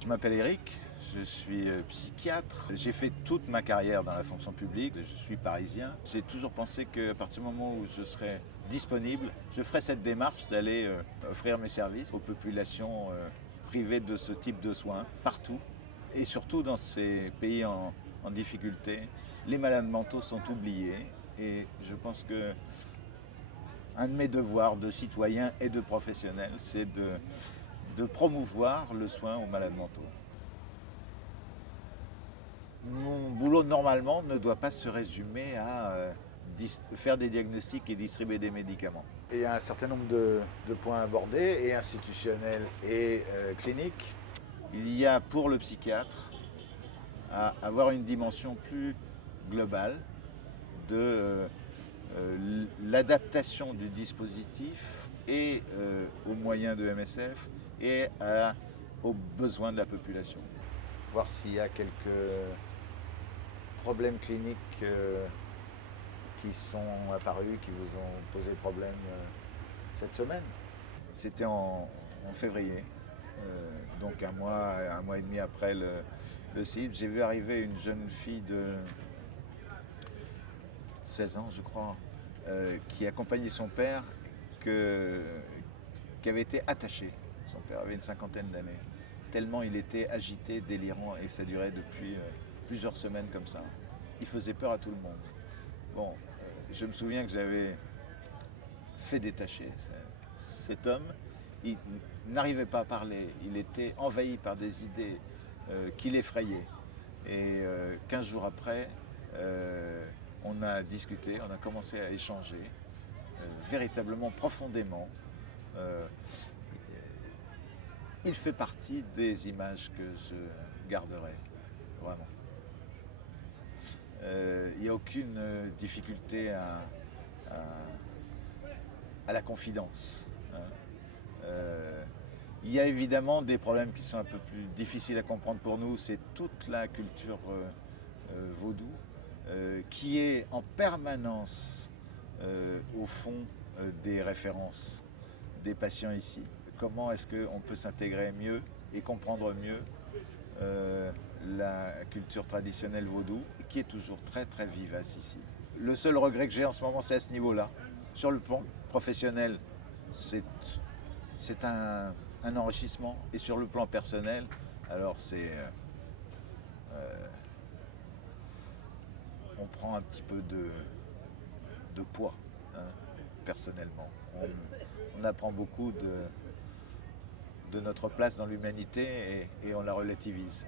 Je m'appelle Eric, je suis psychiatre. J'ai fait toute ma carrière dans la fonction publique, je suis parisien. J'ai toujours pensé qu'à partir du moment où je serais disponible, je ferais cette démarche d'aller offrir mes services aux populations privées de ce type de soins, partout. Et surtout dans ces pays en difficulté, les malades mentaux sont oubliés et je pense que un de mes devoirs de citoyen et de professionnel, c'est de promouvoir le soin aux malades mentaux. Mon boulot, normalement, ne doit pas se résumer à faire des diagnostics et distribuer des médicaments. Il y a un certain nombre de points abordés, et institutionnels et cliniques. Il y a pour le psychiatre à avoir une dimension plus globale de l'adaptation du dispositif et aux moyens de MSF et aux besoins de la population. Voir s'il y a quelques problèmes cliniques qui sont apparus, qui vous ont posé problème cette semaine. C'était en février, donc un mois et demi après le site. J'ai vu arriver une jeune fille de 16 ans, je crois, qui accompagnait son père, qui avait été attaché. Son père avait une cinquantaine d'années. Tellement il était agité, délirant, et ça durait depuis plusieurs semaines comme ça. Il faisait peur à tout le monde. Bon, je me souviens que j'avais fait détacher cet homme. Il n'arrivait pas à parler. Il était envahi par des idées qui l'effrayaient. Et 15 jours après, on a discuté, on a commencé à échanger véritablement, profondément. Il fait partie des images que je garderai, vraiment. Il n'y a aucune difficulté à la confidence. Il y a évidemment des problèmes qui sont un peu plus difficiles à comprendre pour nous, c'est toute la culture vaudou qui est en permanence au fond des références des patients ici. Comment est-ce qu'on peut s'intégrer mieux et comprendre mieux la culture traditionnelle vaudou, qui est toujours très très vivace ici. Le seul regret que j'ai en ce moment, c'est à ce niveau-là. Sur le plan professionnel, c'est un enrichissement. Et sur le plan personnel, alors on prend un petit peu de poids, hein, personnellement. On apprend beaucoup de notre place dans l'humanité et on la relativise.